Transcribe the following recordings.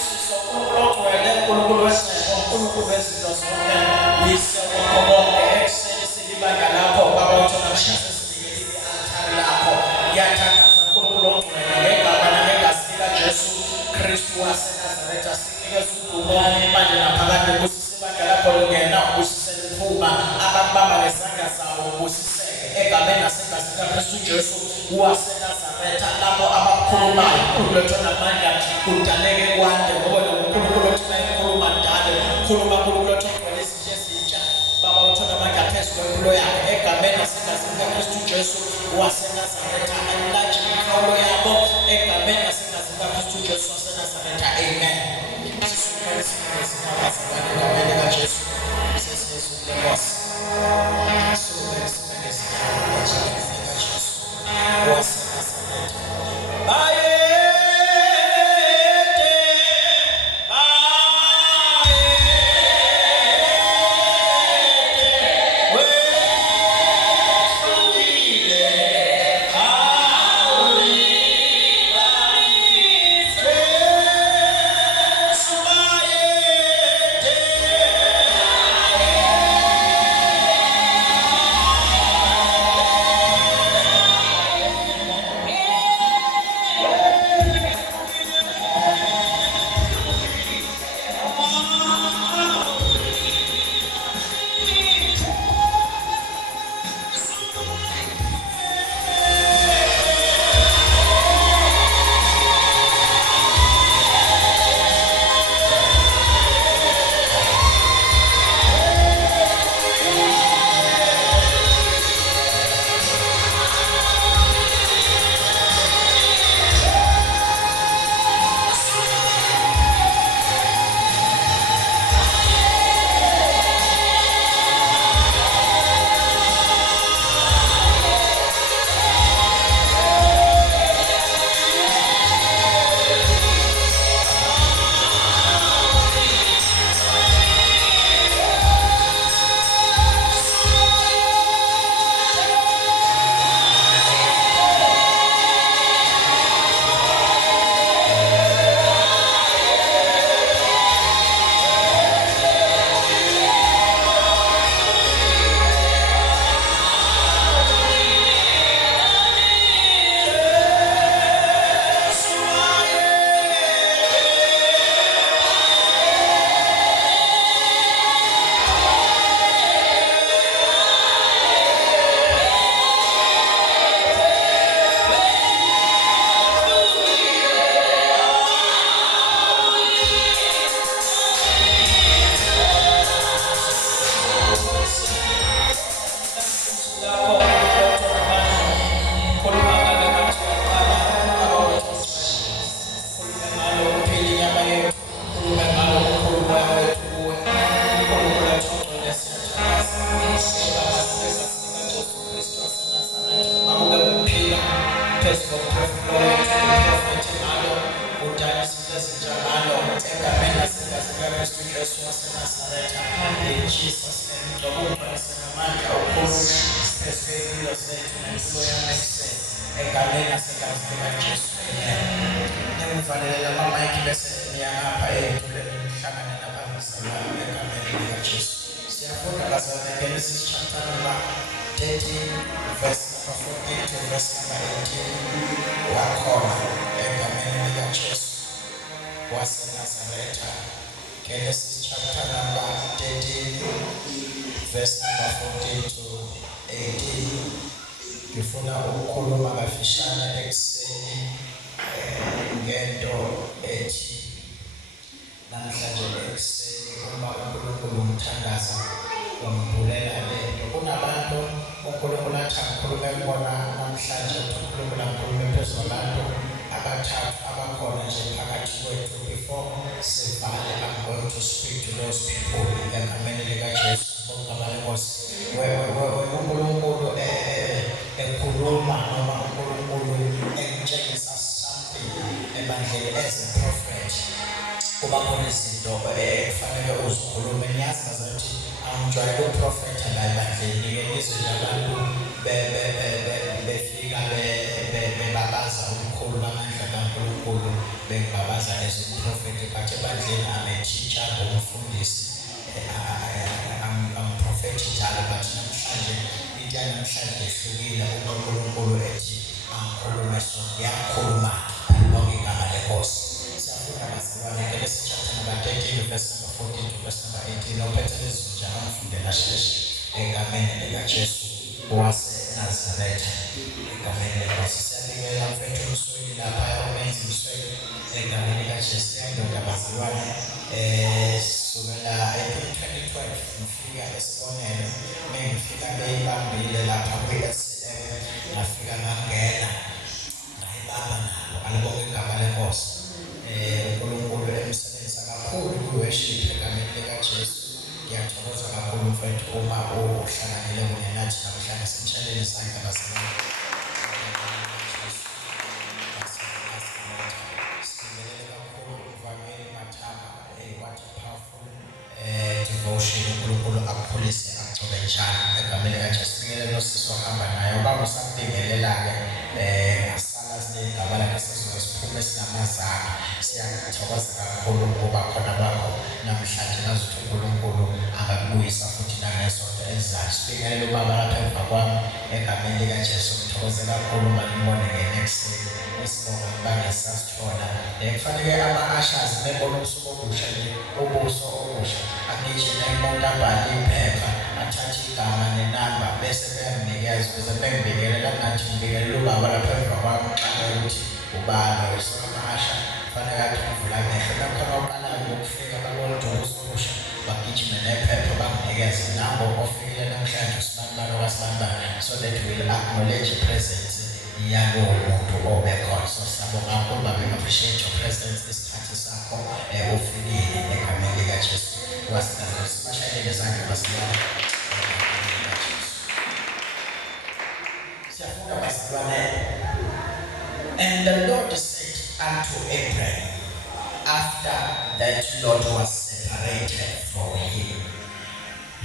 usiso uNkulunkulu uNkulunkulu wesimo uNkulunkulu wezinto zonke yise wonke ekseni silibanga lapho baba uthona kushisa sinikele i-altar lapho yathakaza uNkulunkulu ongcwele ngegama nangegazi likaJesu Kristu waseNazaretha sinikeza udumo manje naphakade kusibanga lapho lungena ubusisele iphuma ababamba ngezandla zawo ubusiseke egameni nasegazi likaKristu Jesu waseNazaretha lapho abakhulumayo uNkulunkulu namandla kudaleke kwande ngoba uNkulunkulu othina ikhuluma ndalo khuluma uNkulunkulu othina izinto ezintsha baba uthona amandla phezu kwempilo yakhe egameni nasegazi likaKristu Jesu waseNazaretha enlarge imikhawulo yabo egameni nasegazi likaKristu Jesu waseNazaretha amen. Genesis chapter number 13, verse number 14 to verse number 18. Wakhona egameni likaJesu waseNazaretha. Genesis chapter number 13, verse number 14 to 18. Ngifuna ukukhuluma kafishane ekuseni ngento ethi namhlanje ekuseni uma uNkulunkulu umthandaza wambulela lento. Kunabantu uNkulunkulu athi akhulume kubona namhlanje, uNkulunkulu akhulume phezu kwabantu abathathu abakhona nje phakathi kwethu. Before sivale, I'm going to speak to those people egameni likaJesu. uNkulunkulu ekhuluma noma uNkulunkulu ekutshengisa something ebandleni as a prophet, kuba khona izinto kufanele uzikhulume. Niyazi ukuthi angijwayele uprofetha la ebandleni-ke nizwe abantu befika bebabaza umkhulu bamandla kaNkulunkulu bebabaza as uprofethi, but ehlukile uma uNkulunkulu ethi akhulume sonke yakhuluma lonke igama lenkosi. Siyafunda bazalwane Genesis chapter number 13 verse number 14 to verse number 18 ophethe lezinja amfundela sheshe egameni likaJesu waseNazaretha egameni lenkosi. Siyabingelela mfethu umsweli lapha umenzi umsweli egameni likaJesu yandoda bazalwane sukela 2012 ngifika esibonelo ngifika beyibambile lapha kwi-SCM ngafika ngangena ngayibamba nalo alibonke igama lenkosi. uNkulunkulu emsebenzisa kakhulu kwi-worship egameni likaJesu. Ngiyathokoza kakhulu mfethu uma uhlanganyele kunye nathi namhlanje simtshaleni isandla bazalwane. Devotion uNkulunkulu akukhulise akugcobe njalo egameni likaJesu. Sibingelele nosisi wahamba naye ubaba usakubingelela-ke ngasala sinegama lakhe sizobe siphume sinamazana. Siyathokoza kakhulu ukuba khona bakho namhlanje nazi ukuthi uNkulunkulu angakubuyisa futhi nangesonto elizayo. Sibingelele ubaba lapha emva kwami egameni likaJesu. Ngithokoze kakhulu uma ngibone nge-next esibonga ngibanga sasithola kufanele ama-ashazi bebona ubusuku obusha nje ubuso obusha agijime imoto abhale iphepha athathe igama nenamba bese beyamnikeza ukuze bengibikelela ngathi ngibikelela ubaba lapha emva kwami uxala ukuthi ubaba wesama-asha kufanele athi uvula amehlo lapho abaqalayo ukufika babona ukuthi ubuso obusha bagijime nephepha banginikeze nabo ofikile namhlanje uSibambano kaSibambano so that we'll acknowledge the presence yalowo muntu obekhona. So siyabonga kakhulu babe appreciate your presence isikhathi sakho ufikile egameni likaJesu. Wasinazo simashayele izandla bazalwane. Siyafunda bazalwane. And the Lord said unto Abraham after that Lot was separated from him,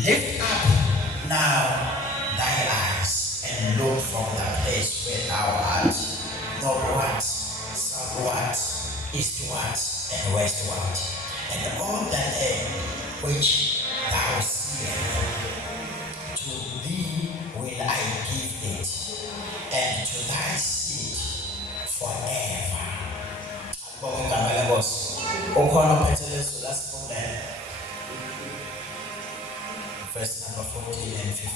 lift up now thy eyes and look from the place where thou art, northward, southward, eastward, and westward, and all the land which thou seest, to thee will I give it, and to thy seed forever. Verse number 14 and 15.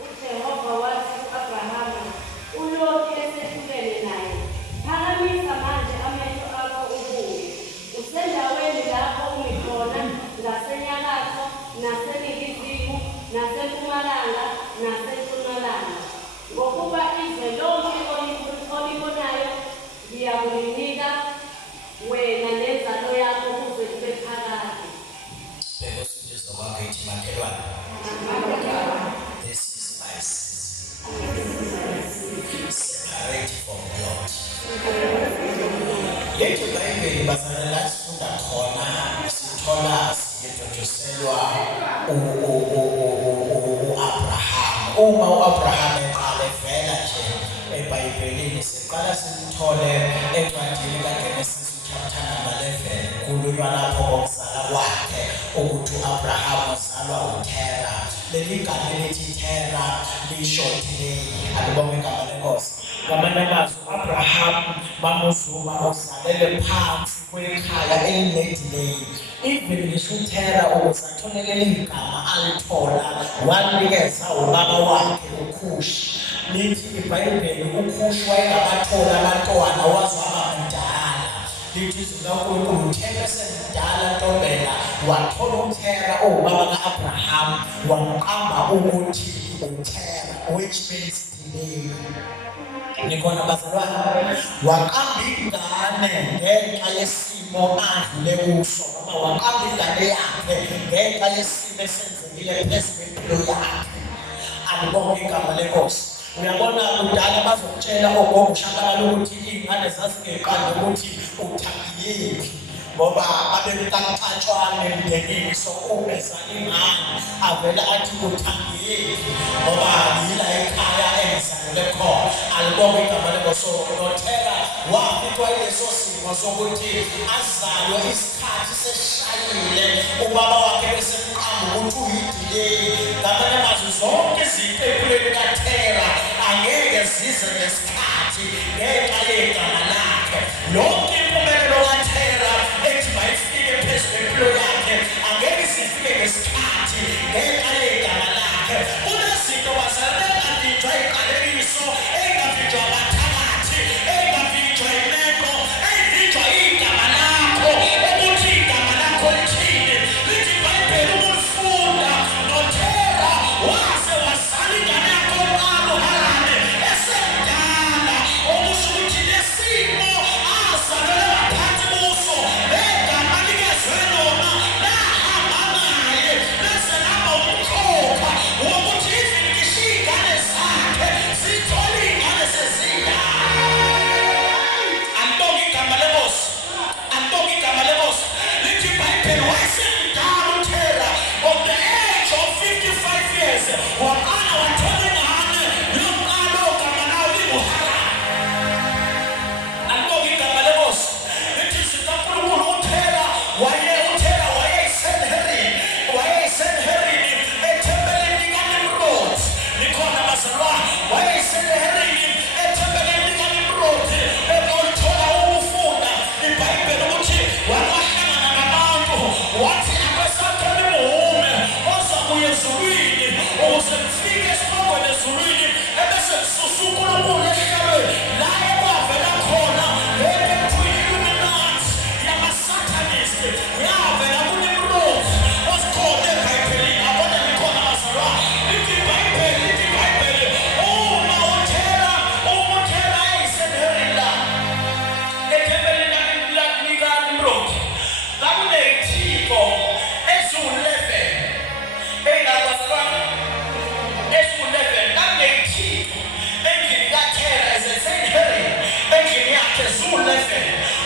uJehova wathi ku-Abrahama, uLothi esehlukene naye, phakamisa manje amehlo akho ubuke, usendaweni lapho umi khona, ngasenyakatho, naseningizimu, nasempumalanga, nasentshonalanga. Ngokuba izwe lonke olibonayo ngiyakulinika wena nenzalo yakho kuze kube phakade. This is my season. Separate from God. Lethu Bible bazalwane lasifunda khona sithola singejojoselwa uAbraham. Uma uAbraham eqala evela nje eBhayibhelini siqala simthole encwadini kaGenesis chapter number 11 kukhulunywa lapho ngokuzala kwakhe ukuthi uAbraham wazalwa uTera. Leli gama elithi Tera lisho delay. Alibonge igama lenkosi. Ngamanye amazwi uAbraham bamuzuma uzalele phansi kwekhaya elinedelay. Even ngisho uTera ukuze athole leli gama alithola wanikeza ubaba wakhe uKhushi. Lithi iBhayibheli uKhushi wayengabathola abantwana wazaba mdala. Lithi izwi laNkulunkulu uTera esemdala ntombela wathola uTera ubaba kaAbraham wamqamba ukuthi uTera, which means delay. Nikhona bazalwane, waqamba ingane ngenxa yesimo adlule kuso noma waqamba ingane yakhe ngenxa yesimo esenzekile phezu kwempilo yakhe. Alibonke igama lenkosi. Uyabona kudala bazokutshela ogogoshakala ukuthi ingane zazingeqanda ukuthi uthangiyephi ngoba abemkathatshwane emndenini so ubeza ingane avele athi uthangiyephi ngoba yila ekhaya engizalele khona. Alibonke igama lenkosi. uNothera wafikwa yileso simo sokuthi azalwe isikhathi seshayile ubaba wakhe besemqamba ukuthi uyidelay. Ngamanye amazwi zonke izinto empilweni kaTera wenze ngesikhathi ngenxa yegama lakhe. Yonke impumelelo kaThera ethi mayifike phezu kwempilo yakhe angeke isifike ngesikhathi ngenxa yegama lakhe. Kunezinto bazalela nginjwa iqalekiso engavinjwa abathakathi engavinjwa imeko engavinjwa igama lakho ukuthi igama lakho lithini. Lithi iBhayibheli ukulifunda noThera waze wazala ingane yakho uqala uHarani esemdala, okusho ukuthi lesimo azalelwe ngaphansi kuso egama likezwe lona lahamba naye leze laba umkhokha wokuthi izinkishe iy'ngane zakhe zithole iy'ngane sezila. Alibonge igama leNkosi, alibonge igama leNkosi. Lithi iBhayibheli wayesemdala uThera, of the age of 55 years waqala wathola ingane yokuqala ogama layo linguHarani. Alibonge igama leNkosi. Lithi zikaNkulunkulu uThera wayeyisenherini ethempelini likaNimrodi. Likhona bazalwane, wayeyisenherini ethempelini likaNimrodi ebolithola ukufunda iBhayibheli ukuthi wahlangana nabantu wathi akwesakhe nimuhume ozabuya ezulwini ukuze nifike esiqongweni ezulwini ebese nisusa uNkulunkulu emhlabeni. La ekwavela khona ekuthiwa i-Illuminati yama-Satanist yavela kuNimrodi osikhona eBhayibhelini. Abona likhona bazalwane. Lithi iBhayibheli uma uThera eyisenherini la ethempelini likaNimrodi kwakuney'thixo eziwu-11 ey'ngabazalwane eziwu-11. Kwakuney'thixo endlini kaThera esenherini endlini yakhe ziwu-11.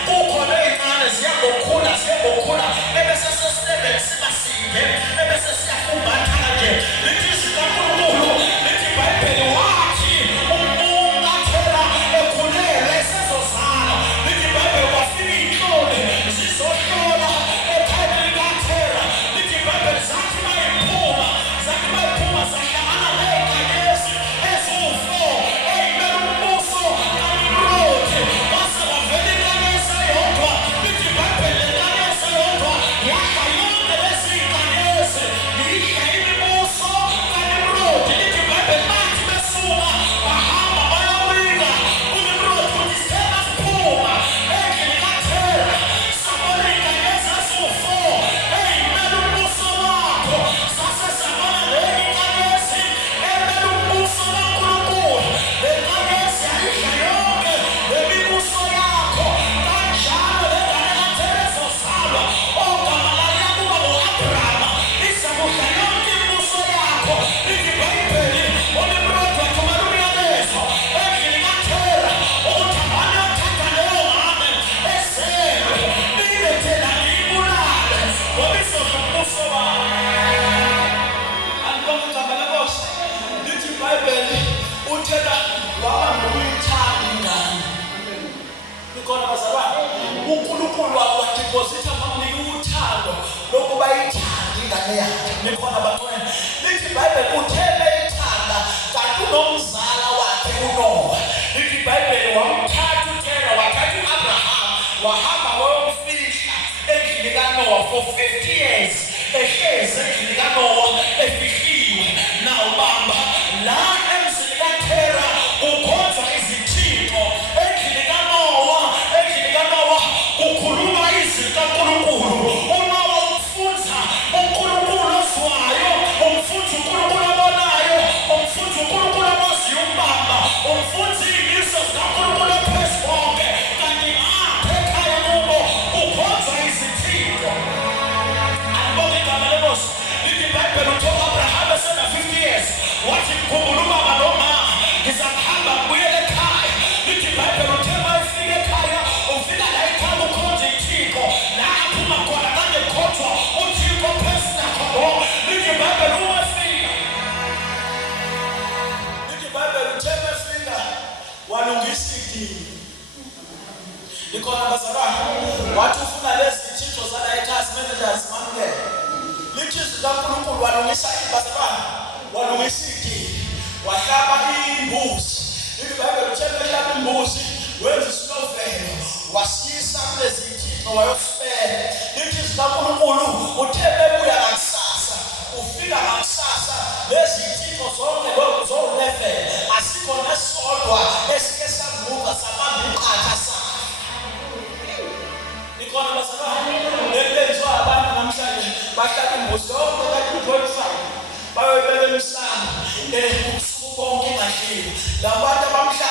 Kukhona ey'ncane ziyangokukhula ebese sesisebenzisa simasinde ebese siyafumbatha nje. Lithi izwi likaNkulunkulu, lithi iBhayibheli wathi uKaThera ekhulelwe esezozala. Lithi iBhayibheli kwafika iy'nhloli zizohlola ekhaya likaThera. Lithi iBhayibheli zathi mayiphuma zahlangana ney'nkanyezi eziwu-4 ey'mele umbuso kaNimrodi. Base bavela inkanyezi eyodwa. Lithi iBhayibheli le nkanyezi eyodwa yadla yonke lezi y'nkanyezi yidla imibuso kaNimrodi. Lithi iBhayibheli bathi besuka bahamba bayawika kuNimrodi ukuthi sithena siphuma endlini kaThera sabona iy'nkanyezi eziwu-4 ey'mele umbuso wakho. Sase sabona lenye inkanyezi emele umbuso kaNkulunkulu. Le nkanyezi yayidla yonke lemibuso yakho. Kanjalo le ngane kaThera ezozalwa ogama layo yakuba ngo-Abrahama izakudla yonke imibuso yakho. Lithi iBhayibheli uNimrodi wathumela umyalezo endlini kaThera ukuthi hambani yothatha leyo ngane ezelwe niyilethe la niyibulale ngoba izodla umbuso wakho. Alibonge igama leNkosi. Lithi iBhayibheli uThera waba ngokuyithanda ingane. Likhona bazalwane, uNkulunkulu wadiphozitha phambi uthando lokuba ithande ingane yakhe. Likhona bantwana. Lithi iBhayibheli uThera ethanda kanti unomzala wakhe uNowa. Lithi iBhayibheli wamthatha uThera wathatha u-Abraham wahamba wayomfihla endlini kaNowa for 50 years ehlezi endlini kaNowa efihliwe. Nawubamba la emzini kaThera kukhonzwa izithixo endlini kaNowa kukhuluma izwi likaNkulunkulu. uNowa umfunza uNkulunkulu ozwayo, umfunza uNkulunkulu abonayo, umfunza uNkulunkulu amaziyo umbamba, umfunza iy'miso zikaNkulunkulu ephezu konke. Kanti ngapha ekhaya kubo kukhonzwa izithixo. Alibonge igama leNkosi. Lithi iBhayibheli uthe u-Abraham esena 50 years wathi ngikhumbula ubaba noma ngizahamba ngibuyele ekhaya. Lithi iBhayibheli uthe mayefika ekhaya ufika la ekhaya ukhonza ithixo la aphuma khona kade kukhonzwa uthixo phezu nakho. Lithi iBhayibheli umefika. Lithi iBhayibheli uthe mefika walungisa idini. Likhona bazalwane, wathi ufuna lezi thixo zala ekhaya simele ndazimamukele. Lithi izwi likaNkulunkulu walungisa ibazalwane, walungisa idini, wahlaba imbuzi. Lithi iBhayibheli izithixo wayosipela. Lithi zikaNkulunkulu uthe bebuya ngakusasa, ufika ngakusasa, lezi izithixo zonke zo-11 asikho nesodwa esike savuka sabamba iqatha sakhe. Ikhona bazalwane lenziwa abantu namhlanje bahlala imbuzi yonke ka-25 bayobeka emhlanga ubusuku bonke emadlini. La bantu abamhlanje